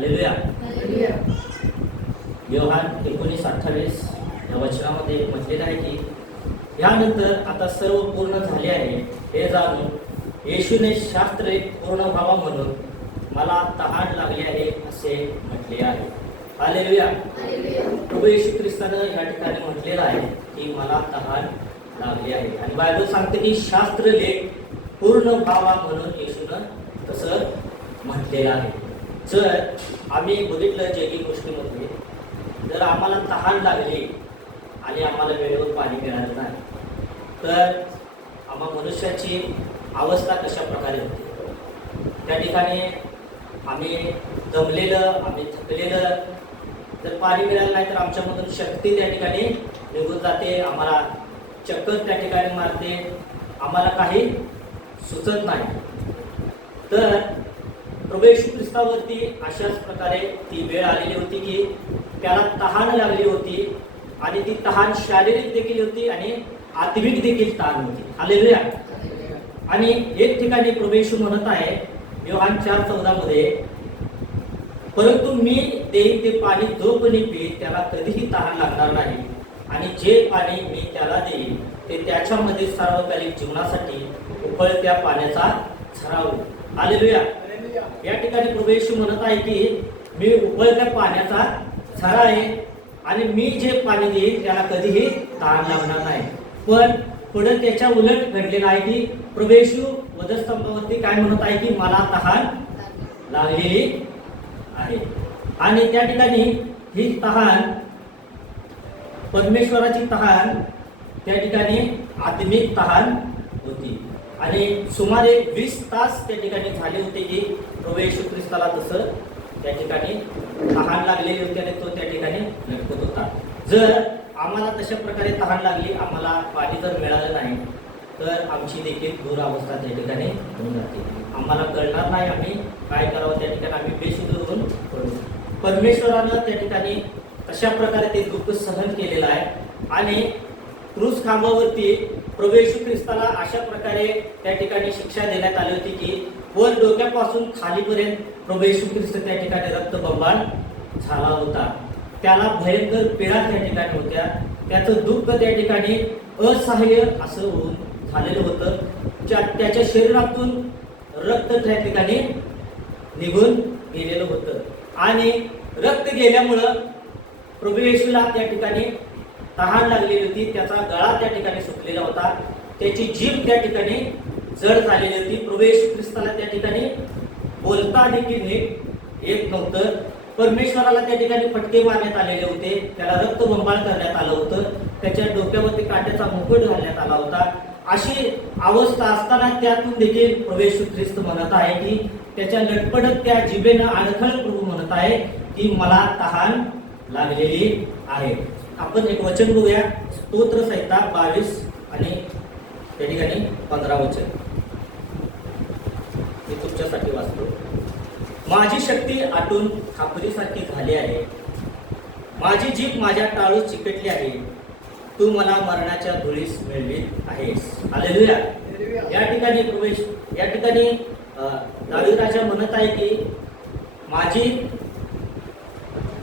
Hallelujah. Yohan 19:28 या वचनामध्ये म्हटलेलं आहे की यानंतर आता सर्व पूर्ण झाले आहे हे जाणून येशूने शास्त्रे पूर्ण व्हावा म्हणून मला तहान लागली आहे असे म्हटले आहे. हालेलुया. प्रभू येशू ख्रिस्तानं या ठिकाणी म्हटलेलं आहे की मला तहान लागली आहे आणि बायबल सांगते की शास्त्र लेख पूर्ण व्हावा म्हणून येशूनं तसं म्हटलेलं आहे. जर आम्ही बघितलं जगी गोष्टीमध्ये जर आम्हाला तहान लागली आणि आम्हाला वेळेवर पाणी मिळालं नाही तर आम्हा मनुष्याची अवस्था कशा प्रकारे होते. त्या ठिकाणी आम्ही दमलेलं, आम्ही थकलेलं, जर पाणी मिळालं नाही तर आमच्यामधून शक्ती त्या ठिकाणी निघून जाते, आम्हाला चक्कर त्या ठिकाणी मारते, आम्हाला काही सुचत नाही. तर प्रभू येशू ख्रिस्तावरती अशाच प्रकारे ती वेळ आलेली होती की त्याला तहान लागली होती आणि ती तहान शारीरिक देखील होती आणि आत्मिक देखील तहान होती. हालेलुया. आणि एक ठिकाणी प्रभू येशू म्हणत आहे योहान 4:14 मध्ये, परंतु मी देईन ते पाणी जो कोणी पिईल त्याला कधीही तहान लागणार नाही आणि जे पाणी मी त्याला देईन ते त्याच्यामध्ये सार्वकालिक जीवनासाठी उकळत्या पाण्याचा झरा होईल. हालेलुया. या ठिकाणी प्रभू येशू म्हणत आहे की मी उकळत्या पाण्याचा झरा आहे आणि मी जे पाणी देईन त्याला कधीही तहान लागणार नाही. पण पुढे त्याच्या उलट घडलेलं आहे की प्रभू येशू वधस्तंभावरती काय म्हणत आहे की मला तहान लागलेली आहे. आणि त्या ठिकाणी ही तहान परमेश्वराची तहान त्या ठिकाणी आत्मिक तहान होती आणि सुमारे 20 तास त्या ठिकाणी झाले होते की प्रभू येशू ख्रिस्ताला तसं त्या ठिकाणी तहान लागलेली होती आणि तो त्या ठिकाणी लटकत होता. जर आम्हाला तशा प्रकारे तहान लागली, आम्हाला पाणी जर मिळालं नाही तर आमची देखील दुरावस्था त्या ठिकाणी होऊन जाते. आम्हाला कळणार नाही आम्ही काय करावं, त्या ठिकाणी आम्ही बेशुद्ध होऊन पडू. परमेश्वरानं त्या ठिकाणी तशा प्रकारे ते दुःख सहन केलेलं आहे आणि क्रूस खांबावरती प्रभू येशू ख्रिस्ताला अशा प्रकारे त्या ठिकाणी शिक्षा देण्यात आली होती की वर डोक्यापासून खालीपर्यंत प्रभू येशू ख्रिस्त त्या ठिकाणी रक्तबंबाळ झाला होता. त्याला भयंकर पीडा त्या ठिकाणी होत्या, त्याचं दुःख त्या ठिकाणी असहाय्य असं होऊन झालेलं होतं. त्याच्या शरीरातून रक्त त्या ठिकाणी निघून गेलेलं होतं आणि रक्त गेल्यामुळं प्रभू येशूला त्या ठिकाणी तहान लागलेली होती. त्याचा गळा त्या ठिकाणी सुटलेला होता, त्याची जीभ त्या ठिकाणी जड झालेली होती. प्रभू येशू ख्रिस्ताला त्या ठिकाणी बोलता देखील नीट येत नव्हतं. परमेश्वराला त्या ठिकाणी फटके मारण्यात आलेले होते, त्याला रक्तबंबाळ करण्यात आलं होतं, त्याच्या डोक्यावरती काट्याचा मुकुट घालण्यात आला होता. अशी अवस्था असताना त्यातून देखील प्रभू येशू ख्रिस्त म्हणत आहे की त्याच्या लटपटत त्या जिभेनं अडखळ प्रभू म्हणत आहे की मला तहान लागलेली आहे. आपण एक वचन बघूया, स्तोत्र संहिता 22 आणि त्या ठिकाणी 15 वचन मी तुमच्यासाठी वाचतो. माझी शक्ती आटून खापरीसारखी झाली आहे, माझी जीभ माझ्या टाळू चिकटली आहे, तू मला मरणाच्या धुळीस मिळवीत आहेस. हालेलुया. या ठिकाणी प्रवेश या ठिकाणी दावीद राजा म्हणत आहे की माझी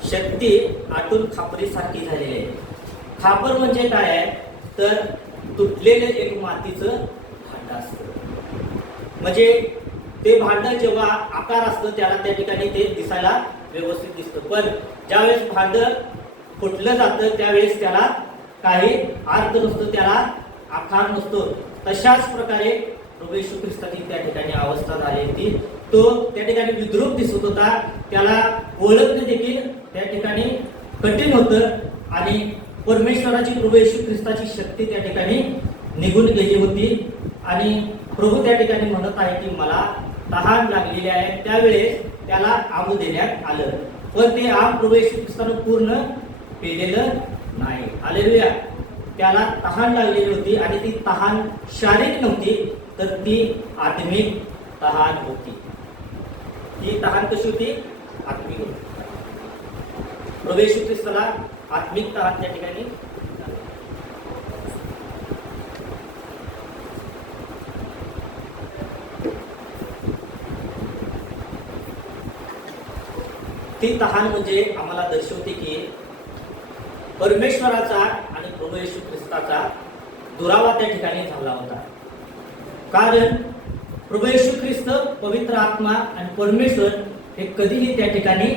शक्ती आटून खापरीसारखी झालेली आहे. खापर म्हणजे काय आहे तर तुटलेलं एक मातीचं भांड असतं. म्हणजे ते भांड जेव्हा आकार असतं त्याला त्या ठिकाणी ते दिसायला व्यवस्थित दिसतं, पण ज्यावेळेस भांड फुटलं जातं त्यावेळेस त्याला काही अर्थ नसतो, त्याला आकार नसतो. तशाच प्रकारे प्रभू येशू ख्रिस्ताची त्या ठिकाणी अवस्था झाली होती. तो त्या ठिकाणी विद्रूप दिसत होता, त्याला ओळखणे देखील त्या ठिकाणी कठीण होतं आणि परमेश्वराची प्रभू येशू ख्रिस्ताची शक्ती त्या ठिकाणी निघून गेली होती. आणि प्रभू त्या ठिकाणी म्हणत आहे की मला तहान लागलेली आहे. त्यावेळेस त्याला आंब देण्यात आलं, पण ते आंब प्रभू येशू ख्रिस्तानं पूर्ण पेलेलं नाही. हालेलुया. त्याला तहान लागलेली होती आणि ती तहान शारीरिक नव्हती तर ती आत्मिक तहान होती. ती तहान कशी होती? आत्मिक होती. प्रभू येशू ख्रिस्ताला आत्मिक तहान त्या ठिकाणी ती तहान म्हणजे आम्हाला दर्शवते की परमेश्वराचा आणि प्रभू येशू ख्रिस्ताचा दुरावा त्या ठिकाणी झाला होता. कारण प्रभू येशू ख्रिस्त, पवित्र आत्मा आणि परमेश्वर हे कधीही त्या ठिकाणी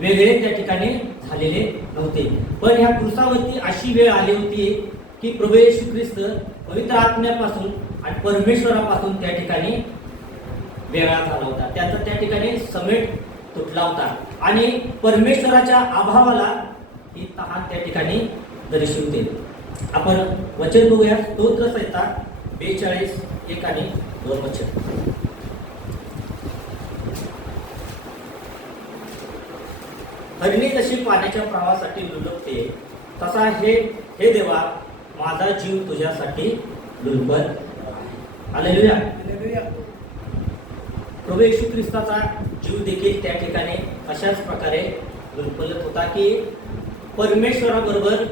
वेगळे त्या ठिकाणी झालेले नव्हते. पण ह्या क्रुसावरती अशी वेळ आली होती की प्रभू येशू ख्रिस्त पवित्र आत्म्यापासून आणि परमेश्वरापासून त्या ठिकाणी वेगळा झाला होता. त्याचा त्या ठिकाणी समेट तुटला होता आणि परमेश्वराच्या अभावाला ही तहान त्या ठिकाणी दर्शवते. आपण वचन बघूया. स्तोत्र संहिता 42 1 आणि 2 वचन. हरणी जशी पाण्याच्या प्रवाहासाठी लुलकते तसा हे देवा माझा जीव तुझ्यासाठी लुलपत. हालेलुया. प्रभू येशू ख्रिस्ताचा जीव देखील त्या ठिकाणी अशाच प्रकारे लुलपत होता की परमेश्वराबरोबर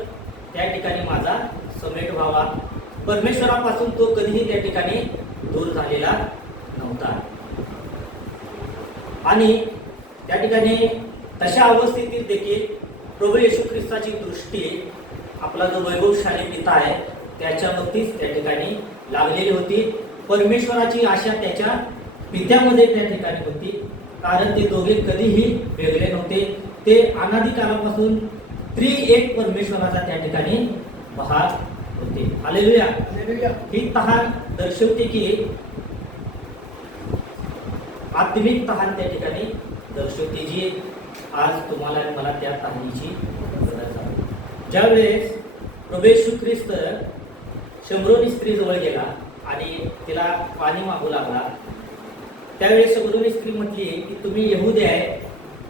त्या ठिकाणी माझा समेट व्हावा. परमेश्वरापासून तो कधीही त्या ठिकाणी दूर झालेला नव्हता. आणि त्या ठिकाणी तशा अवस्थेतील देखील प्रभू येशू ख्रिस्ताची दृष्टी आपला जो वैभवशाली पिता आहे त्याच्यावरतीच त्या ठिकाणी लागलेली होती. परमेश्वराची आशा त्याच्या पित्यामध्ये त्या ठिकाणी होती. कारण ते दोघे कधीही वेगळे नव्हते. ते अनादी कालापासून त्रिएक परमेश्वराचा त्या ठिकाणी भाग होते. हालेलुया. ही तहान दर्शवते की आत्मिक तहान त्या ठिकाणी दर्शवते जी आज तुम्हाला आणि मला त्या तहानीची गरज आहे. ज्यावेळेस प्रभू येशू ख्रिस्त शमरोनी स्त्री जवळ गेला आणि तिला पाणी मागू लागला त्यावेळेस शमरोनी स्त्री म्हटली की तुम्ही यहूदी आहे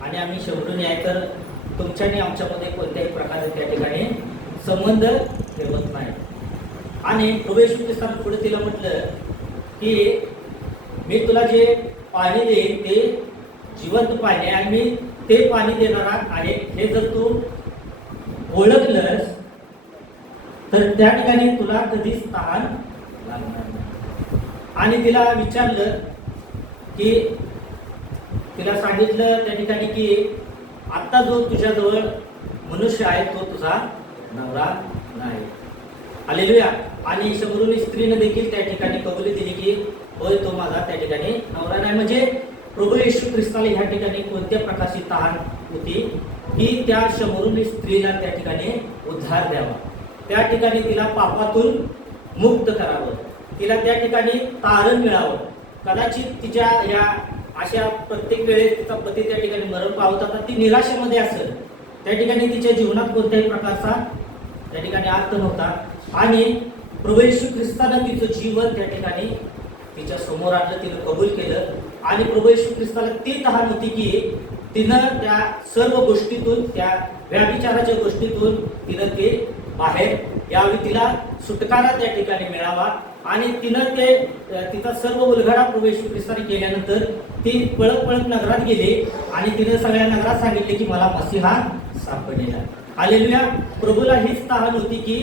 आणि आम्ही शमरोनी आहे, तर तुमच्याने आमच्यामध्ये कोणत्याही प्रकारचे त्या ठिकाणी संबंध ठेवत नाही. आणि प्रभू येशू ख्रिस्ताने पुढे तिला म्हटलं की मी तुला जे पाणी देईन ते जिवंत पाणी आहे आणि मी ते पाणी देणारा आहे. हे जर तू ओळखलंस तर त्या ठिकाणी तुला कधीच तहान लागणार नाही. आणि तिला विचारलं की तिला सांगितलं त्या ठिकाणी की आता जो तुझ्याजवळ मनुष्य आहे तो तुझा नवरा नाही. हालेलुया. आणि शमरोनी स्त्रीने देखील त्या ठिकाणी कबुली दिली की होय तो माझा त्या ठिकाणी नवरा नाही. म्हणजे प्रभू येशू ख्रिस्ताला ह्या ठिकाणी कोणत्या प्रकारची तहान होती की त्या शमरोनी स्त्रीला त्या ठिकाणी उद्धार द्यावा, त्या ठिकाणी तिला पापातून मुक्त करावं, तिला त्या ठिकाणी तारण मिळावं. कदाचित तिच्या या अशा प्रत्येक वेळेस तिचा पती त्या ठिकाणी मरण पावत होता, ती निराशेमध्ये असेल, त्या ठिकाणी तिच्या जीवनात कोणत्याही प्रकारचा त्या ठिकाणी अर्थ नव्हता. आणि प्रभू येशू ख्रिस्तानं तिचं जीवन त्या ठिकाणी तिच्या समोर आणलं, तिनं कबूल केलं. आणि प्रभू येशू ख्रिस्ताला ती तहान होती की तिनं त्या सर्व गोष्टीतून, त्या व्याभिचाराच्या गोष्टीतून तिनं ते बाहेर यावी, तिला सुटकारा त्या ठिकाणी मिळावा. आणि तिनं ते तिचा सर्व उलगडा प्रभू येशू ख्रिस्ताने केल्यानंतर ती पळत पळत नगरात गेली आणि तिनं सगळ्या नगरात सांगितले की मला मसीहा सापडलेला. हालेलुया. प्रभूला हीच तहान होती की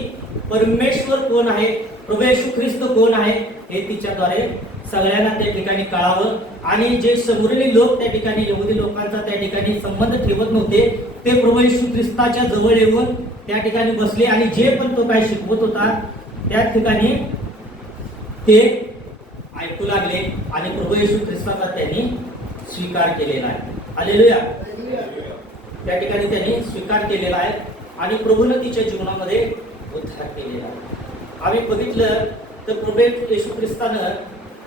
परमेश्वर कोण आहे, प्रभू येशू ख्रिस्त कोण आहे हे तिच्याद्वारे सगळ्यांना त्या ठिकाणी कळावं. आणि जे शमरोनी लोक त्या ठिकाणी यहुदी लोकांचा त्या ठिकाणी संबंध ठेवत नव्हते ते प्रभू येशू ख्रिस्ताच्या जवळ येऊन त्या ठिकाणी बसले आणि जे पण तो काय शिकवत होता त्या ठिकाणी ते ऐकू लागले आणि प्रभू येशू ख्रिस्ताचा त्यांनी स्वीकार केलेला आहे. हालेलुया. त्या ठिकाणी त्यांनी स्वीकार केलेला आहे आणि प्रभूने तिच्या जीवनामध्ये उद्धार केलेला आहे. आम्ही बघितलं तर प्रभू येशू ख्रिस्तानं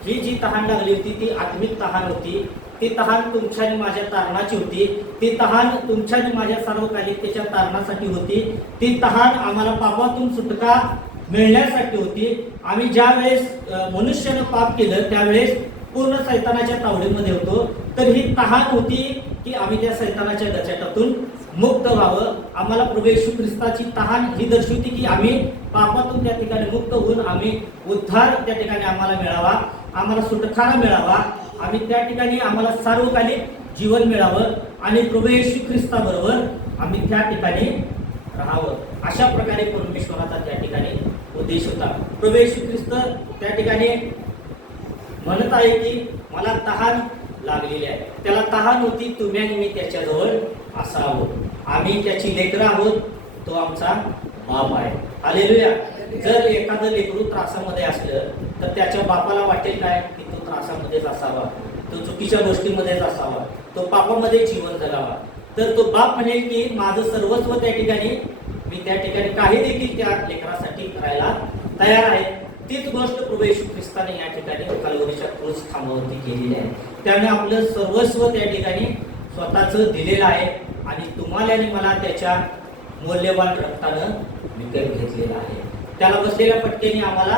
ही जी तहान लागली होती ती आत्मिक तहान होती. ती तहान तुमच्या आणि माझ्या तारणाची होती. ती तहान तुमच्या आणि माझ्या सार्वकालिकतेच्या तारणासाठी होती. ती तहान आम्हाला पापातून सुटका मिळण्यासाठी होती. आम्ही ज्या वेळेस मनुष्यानं पाप केलं त्यावेळेस पूर्ण सैतानाच्या तावडीमध्ये होतो. तर ही तहान होती की आम्ही त्या सैतानाच्या गचाटातून मुक्त व्हावं. आम्हाला प्रभू येशू ख्रिस्ताची तहान ही दर्शवते की आम्ही पापातून त्या ठिकाणी मुक्त होऊन आम्ही उद्धार त्या ठिकाणी आम्हाला मिळावा, आम्हाला सुटकारा मिळावा, आम्ही त्या ठिकाणी आम्हाला सार्वकालिक जीवन मिळावं आणि प्रभू येशू ख्रिस्ताबरोबर आम्ही त्या ठिकाणी राहावं. अशा प्रकारे परमेश्वराचा त्या ठिकाणी उद्देश होता. प्रभू येशू ख्रिस्त त्या ठिकाणी म्हणत आहे की मला तहान लागलेली आहे. त्याला तहान होती, तुम्ही आणि मी त्याच्याजवळ असावं. आम्ही त्याची लेकरं आहोत, तो आमचा बाप आहे. हालेलुया. जर एखादं लेकरू त्रासामध्ये असलं तर त्याच्या बापाला वाटेल काय की तो त्रासामध्येच असावा, तो चुकीच्या गोष्टीमध्येच असावा, तो पापामध्ये जीवन जगावा. तर तो बाप म्हणेल की माझं सर्वस्व त्या ठिकाणी, मी त्या ठिकाणी काही देखील त्या लेकरासाठी करायला तयार आहे. तीच गोष्ट प्रभू येशू ख्रिस्ताने या ठिकाणी कल्वरीच्या क्रूस खांबावरती केलेली आहे. त्याने आपलं सर्वस्व त्या ठिकाणी स्वतःचं दिलेलं आहे आणि तुम्हाला आणि मला त्याच्या मौल्यवान रक्तानं विकत घेतलेलं आहे. त्याला बसलेल्या फटकेने आम्हाला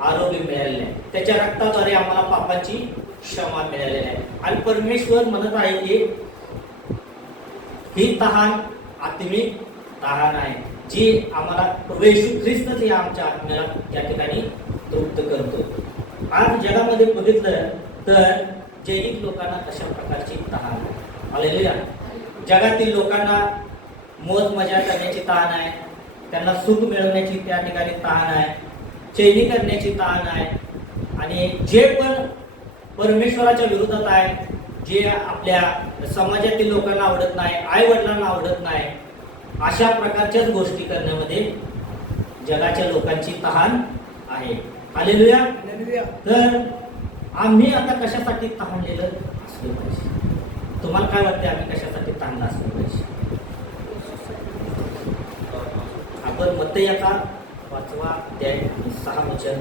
आरोग्य मिळालेलं आहे. त्याच्या रक्ताद्वारे आम्हाला पापाची क्षमा मिळालेली आहे. आणि परमेश्वर म्हणत आहे की ही तहान आत्मिक तहान आहे, जी आम्हाला प्रभू येशू ख्रिस्तच या आमच्या आत्म्याला त्या ठिकाणी तृप्त करतो. आज जगामध्ये बघितलं तर जैविक लोकांना कशा प्रकारची तहान आहे. हालेलुया. जगातील लोकांना मोज मजा करण्याची तहान आहे, त्यांना सुख मिळवण्याची त्या ठिकाणी तहान आहे, चैनी करण्याची तहान आहे. आणि जे पण परमेश्वराच्या विरोधात आहे, जे आपल्या समाजातील लोकांना आवडत नाही, आई वडिलांना आवडत नाही, अशा प्रकारच्याच गोष्टी करण्यामध्ये जगाच्या लोकांची तहान आहे. हालेलुया. तर आम्ही आता कशासाठी तहानलेलं असलं पाहिजे? तुम्हाला काय वाटते, आम्ही कशासाठी तहानलं असलं पाहिजे? आपण मत्ती याचा 5वा अध्याय 6 वचन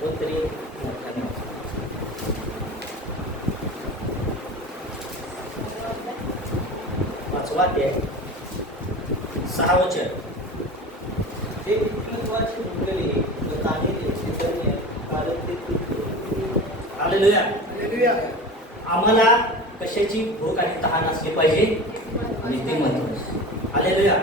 कोणतरी मोठ्याने 5वा अध्याय 6 वचन. ते महत्वाचे भूकले हालेलुया. आम्हाला कशाची भूक आणि तहान असली पाहिजे? नीतिमत्वाची. हालेलुया.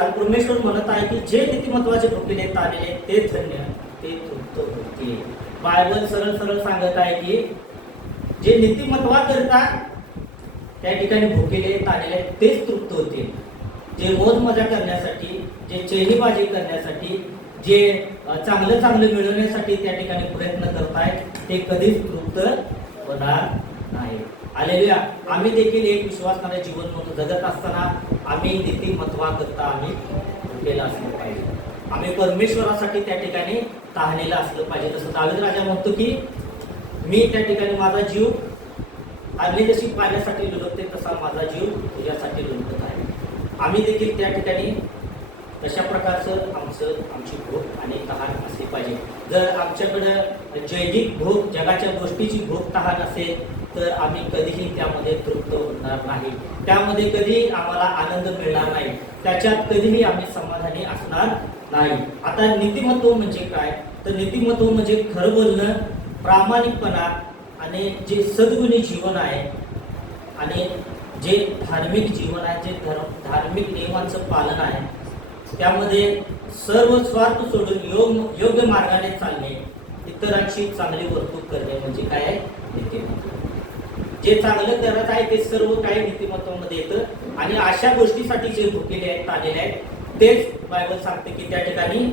आज परमेश्वर म्हणत आहे की जे नीतिमत्वाचे भुकेले ताणलेले ते धन्य, ते तृप्त होतील. बायबल सरळ सरळ सांगत आहे की जे नीतिमत्वा करता त्या ठिकाणी भुकेले ताणलेले तेच तृप्त होतील. जे मोज मजा करण्यासाठी, जे चैनीबाजी करण्यासाठी, जे चांगलं चांगलं मिळवण्यासाठी त्या ठिकाणी प्रयत्न करतायत, ते कधीच तृप्त होणार नाही. हालेलुया. आम्ही देखील एक विश्वासणारे जीवन म्हणून जगत असताना आम्ही नीतिमत्वा करता आम्ही भुकेला असलं पाहिजे. आम्ही परमेश्वरासाठी त्या ठिकाणी तहानेला असलं पाहिजे. जसं दावीद राजा म्हणतो की मी त्या ठिकाणी माझा जीव अग्नी जशी पाण्यासाठी लुलकते तसा माझा जीव तुझ्यासाठी लुलकत आहे. आम्ही देखील त्या ठिकाणी तशा प्रकारचं आमची भूक आणि तहान असली पाहिजे. जर आमच्याकडं जैविक भूक, जगाच्या गोष्टीची भूक तहान असेल तर आम्ही कधीही त्यामध्ये तृप्त होणार नाही, त्यामध्ये कधी आम्हाला आनंद मिळणार नाही, त्याच्यात कधीही आम्ही समाधानी असणार नाही. आता नीतिमत्व म्हणजे काय? तर नीतिमत्व म्हणजे खरं बोलणं, प्रामाणिकपणा आणि जे सद्गुणी जीवन आहे आणि जे धार्मिक जीवन आहे, जे धार्मिक नियमांचं पालन आहे, त्यामध्ये सर्व स्वार्थ सोडून योग्य मार्गाने चालणे, इतरांची चांगली वर्तणूक करणे म्हणजे काय आहे? नीतिमत्व. जे चांगलं करत आहे ते सर्व काही नीतिमत्वामध्ये येतं. आणि अशा गोष्टीसाठी जे भुकेले आहेत, ताणलेले आहेत, तेच बायबल सांगते की त्या ठिकाणी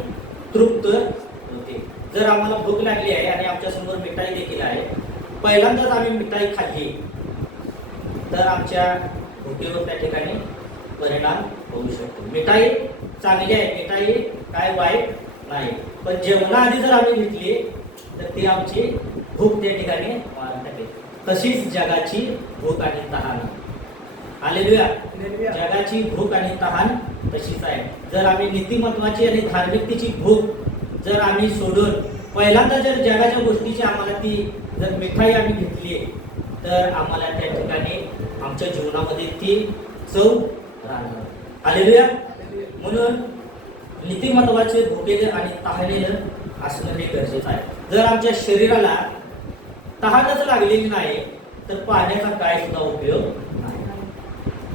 तृप्त होते. जर आम्हाला भूक लागली आहे आणि आमच्या समोर मिठाई देखील आहे, पहिल्यांदाच आम्ही मिठाई खाल्ली तर आमच्या भुकेवर त्या ठिकाणी परिणाम होऊ शकतो. मिठाई चांगली आहे, मिठाई काय वाईट नाही, पण जेवणाआधी जर आम्ही घेतली तर ती आमची भूक त्या ठिकाणी मारून टाकेल. तशीच जगाची भूक आणि तहान. हालेलुया. जगाची भूक आणि तहान तशीच आहे. जर आम्ही नीतिमत्वाची आणि धार्मिकतेची भूक जर आम्ही सोडून पहिल्यांदा जर जगाच्या गोष्टीची आम्हाला ती जर मिठाई आम्ही घेतली तर आम्हाला त्या ठिकाणी आमच्या जीवनामध्ये ती चव राहणार. हालेलुया. म्हणून नीतिमत्वाचे भुकेले आणि तहानेलं असणं हे गरजेचं आहे. जर आमच्या शरीराला तहानच लागलेली नाही तर पाण्याचा काय सुद्धा उपयोग नाही.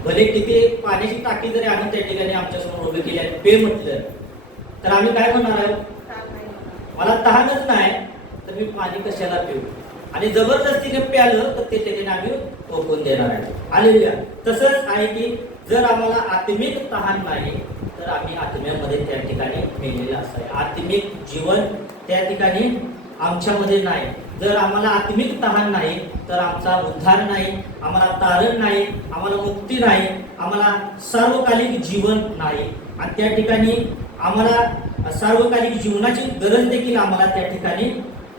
भले किती पाण्याची टाकी जरी आणून त्या ठिकाणी आमच्यासमोर उभी केली आणि पे म्हटलं तर आम्ही काय म्हणणार आहे? मला तहानच नाही तर मी पाणी कशाला पिऊ? आणि जबरदस्तीने प्यालं तर ते ठिकाणी आम्ही टोकून देणार आहे. हालेलुया. तसंच आहे की जर आम्हाला आत्मिक तहान नाही तर आम्ही आत्म्यामध्ये त्या ठिकाणी मेलेलं असाय. आत्मिक जीवन त्या ठिकाणी आमच्यामध्ये नाही. जर आम्हाला आत्मिक तहान नाही तर आमचा उद्धार नाही, आम्हाला तारण नाही, आम्हाला मुक्ती नाही, आम्हाला सार्वकालिक जीवन नाही. आणि त्या ठिकाणी आम्हाला सार्वकालिक जीवनाची गरज देखील आम्हाला त्या ठिकाणी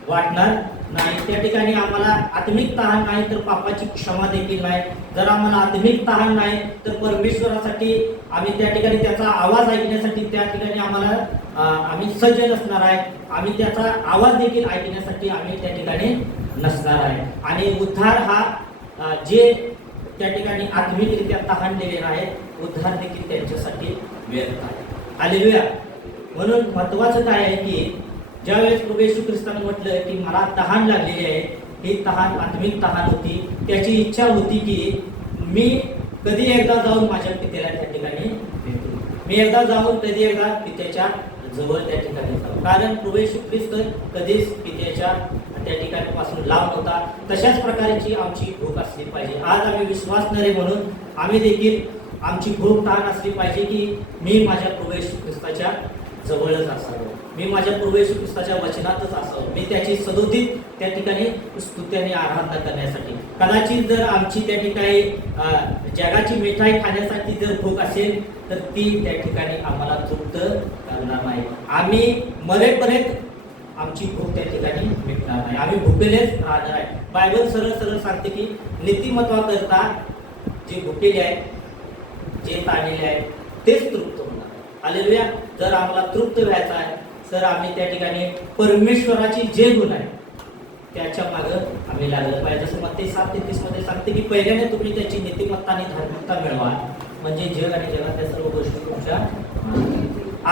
वाटणार नाही. त्या ठिकाणी आम्हाला आत्मिक तहान नाही तर पापाची क्षमा देखील नाही. जर आम्हाला आत्मिक तहान नाही तर परमेश्वरासाठी आम्ही त्या ठिकाणी त्याचा आवाज ऐकण्यासाठी त्या ठिकाणी आम्हाला आम्ही सज्ज नसणार आहे. आम्ही त्याचा आवाज देखील ऐकण्यासाठी आम्ही त्या ठिकाणी नसणार आहे. आणि उद्धार हा जे त्या ठिकाणी आत्मिकरित्या तहानलेले आहे, उद्धार देखील त्यांच्यासाठी व्यर्थ आहे. हालेलुया. म्हणून महत्वाचं काय आहे की ज्यावेळेस प्रभू येशू ख्रिस्ताने म्हटलं की मला तहान लागलेली आहे, ही तहान आत्मिक तहान होती. त्याची इच्छा होती की मी कधी एकदा जाऊन माझ्या पित्याला त्या ठिकाणी भेटू, मी एकदा जाऊन कधी एकदा पित्याच्या जवळ त्या ठिकाणी जाऊ. कारण प्रभू येशू ख्रिस्त कधीच पित्याच्या त्या ठिकाणी पासून लांब होता. तशाच प्रकारची आमची भूक असली पाहिजे. आज आम्ही विश्वासणारे म्हणून आम्ही देखील आमची भूक तहान असली पाहिजे की मी माझ्या प्रभू येशू ख्रिस्ताच्या जवळच असावं, मी माझ्या प्रभू येशू ख्रिस्ताच्या वचनातच असावं, मी त्याची सदोदित त्या ठिकाणी स्तुती आणि आराधना करण्यासाठी. कदाचित जर आमची त्या ठिकाणी जगाची मिठाई खाण्यासाठी जर भूक असेल तर ती त्या ठिकाणी आम्हाला तृप्त करणार नाही. आम्ही मरेपर्यंत आमची भूक त्या ठिकाणी मिटणार नाही, आम्ही भुकेलेच राहणार आहे. बायबल सरळ सरळ सांगते की नीतिमत्वाकरता जे भुकेले आहेत, जे ताणलेले आहेत तेच तृप्त होणार. हालेलुया. जर आम्हाला तृप्त व्हायचं आहे तर आम्ही त्या ठिकाणी परमेश्वराची जे गुण आहे त्याच्या मागं आम्ही लागलं पाहिजे. जसं मत्ती 7:33 मध्ये सांगते की पहिल्याने तुम्ही त्याची नीतिमत्ता आणि धार्मिकता मिळवा, म्हणजे जग आणि जगातल्या सर्व गोष्टी तुमच्या.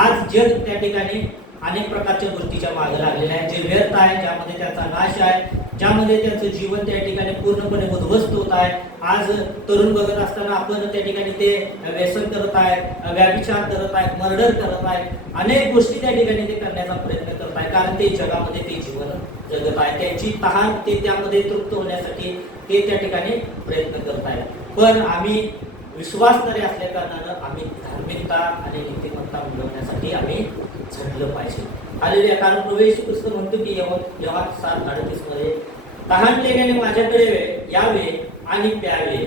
आज जग त्या ठिकाणी अनेक प्रकारच्या गोष्टीच्या मागे लागलेल्या आहेत, जे व्यर्थ आहे, ज्यामध्ये त्याचा नाश आहे, ज्यामध्ये त्याचं जीवन त्या ठिकाणी पूर्णपणे उद्ध्वस्त होत आहे. आज तरुण बघत असताना आपण त्या ठिकाणी ते व्यसन करत आहेत, व्याभिचार करत आहेत, मर्डर करत आहेत, अनेक गोष्टी त्या ठिकाणी ते करण्याचा प्रयत्न करत आहे. कारण ते जगामध्ये ते जीवन जगत आहे, त्यांची तहान ते त्यामध्ये तृप्त होण्यासाठी ते त्या ठिकाणी प्रयत्न करत आहेत. पण आम्ही विश्वासणारे असल्या कारणानं आम्ही धार्मिकता आणि नीतिमत्ता मिळवण्यासाठी आम्ही झटलं पाहिजे. हालेलुया. कारण प्रभू येशू ख्रिस्त म्हणतो की योहान 7:38 मध्ये तहानलेल्याने माझ्याकडे यावे आणि प्यावे.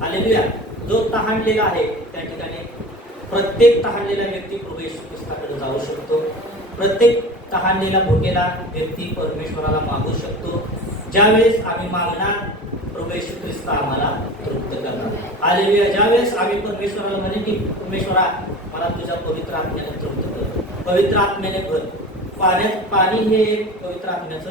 हालेलुया. जो तहानलेला आहे त्या ठिकाणी प्रत्येक तहानलेला व्यक्ती प्रभू येशू ख्रिस्ताकडे जाऊ शकतो. प्रत्येक तहानलेला भुकेला व्यक्ती परमेश्वराला मागू शकतो. ज्यावेळेस आम्ही मागणार प्रभू येशू ख्रिस्त आम्हाला तृप्त करणार. हालेलुया. ज्यावेळेस आम्ही परमेश्वराला म्हणे की परमेश्वरा मला तुझ्या पवित्र आत्म्याने तृप्त कर, पवित्र आत्म्याने भर. पाणी हे पवित्र आत्म्याचं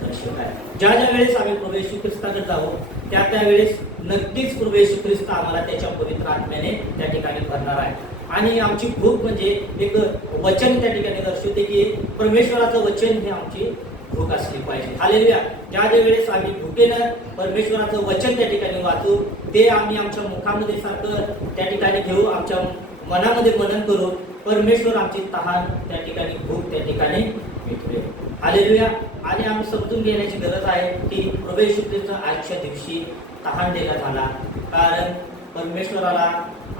दर्शक आहे. ज्या वेळेस आम्ही प्रभू येशू ख्रिस्ताकडे जाऊ त्यावेळेस नक्कीच प्रभू येशू ख्रिस्त आम्हाला त्याच्या पवित्र आत्म्याने त्या ठिकाणी भरणार आहे. आणि आमची भूक म्हणजे एक वचन त्या ठिकाणी दर्शवते की परमेश्वराचं वचन हे आमची भूक असली पाहिजे. हालेलुया. ज्या वेळेस आम्ही भुकेनं परमेश्वराचं वचन त्या ठिकाणी वाचू, ते आम्ही आमच्या मुखामध्ये सारखं त्या ठिकाणी घेऊ, आमच्या मनामध्ये मनन करू, परमेश्वर आमची तहान त्या ठिकाणी भूक त्या ठिकाणी मिटवेल. हालेलुया. आणि आम्ही समजून घेण्याची गरज आहे की प्रभू येशू ख्रिस्त आजच्या दिवशी तहानलेला झाला, कारण परमेश्वराला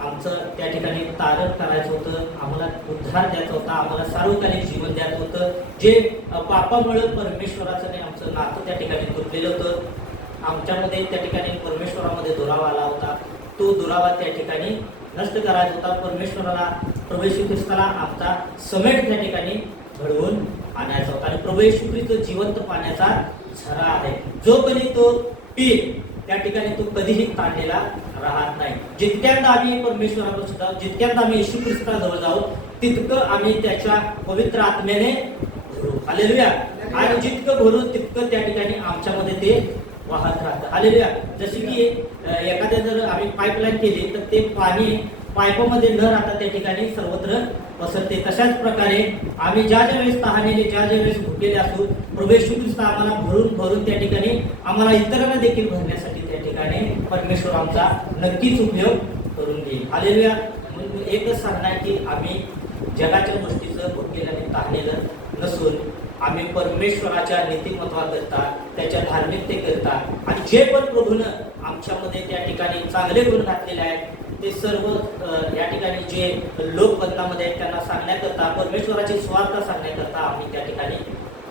आमचं त्या ठिकाणी तारण करायचं होतं, आम्हाला उद्धार द्यायचा होता, आम्हाला सार्वकालिक जीवन द्यायचं होतं. जे पापामुळे परमेश्वराचं आणि आमचं नातं त्या ठिकाणी तुटलेलं होतं, आमच्यामध्ये त्या ठिकाणी परमेश्वरामध्ये दुरावा आला होता, तो दुरावा त्या ठिकाणी नष्ट करायचा होता. परमेश्वराला प्रभू येशू ख्रिस्ताला आमचा समेट त्या ठिकाणी घडवून आणायचा होता. आणि प्रभू येशू ख्रिस्त जिवंत पाण्याचा झरा आहे, जो कधी तो पील त्या ठिकाणी तो कधीही ताणलेला राहत नाही. जितक्यांदा आम्ही परमेश्वरापासून जाऊ, जितक्यांदा आम्ही येशू ख्रिस्ताजवळ जाऊ, तितकं आम्ही त्याच्या पवित्र आत्म्याने भरू. हालेलुया. आणि जितकं भरू तितकं त्या ठिकाणी आमच्यामध्ये ते वाहत राहतं. हालेलुया. जसे की एखाद्या जर आम्ही पाईपलाईन केली तर ते पाणी पाईपामध्ये न राहता त्या ठिकाणी सर्वत्र पसरते. तशाच प्रकारे आम्ही ज्या वेळेस तहानेले, ज्या वेळेस भुकेले असू, प्रभू येशू ख्रिस्त आम्हाला भरून भरून त्या ठिकाणी आम्हाला इतरांना देखील भरण्यासाठी त्या ठिकाणी परमेश्वर आमचा नक्कीच उपयोग करून घेईल. हालेलुया. एकच सांगणं आहे की आम्ही जगाच्या गोष्टीचं भुकेलं आणि तहानेलं नसून आम्ही परमेश्वराच्या नीतिमत्वाकरता, त्याच्या धार्मिकतेकरता आणि जे पण प्रभूनं आमच्यामध्ये त्या ठिकाणी चांगले गुण घातलेले आहेत ते सर्व या ठिकाणी जे लोक बंधनामध्ये आहेत त्यांना सांगण्याकरता, परमेश्वराची स्वार्थ सांगण्याकरता आम्ही त्या ठिकाणी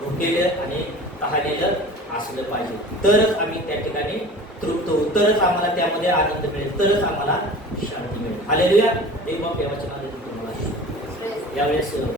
भुकेलं आणि तहानेलं असलं पाहिजे, तरच आम्ही त्या ठिकाणी तृप्त होऊ, तरच आम्हाला त्यामध्ये आनंद मिळेल, तरच आम्हाला शांती मिळेल. हालेलुया. देव बाप देवाच्या नावाने तुम्हाला यावेळेस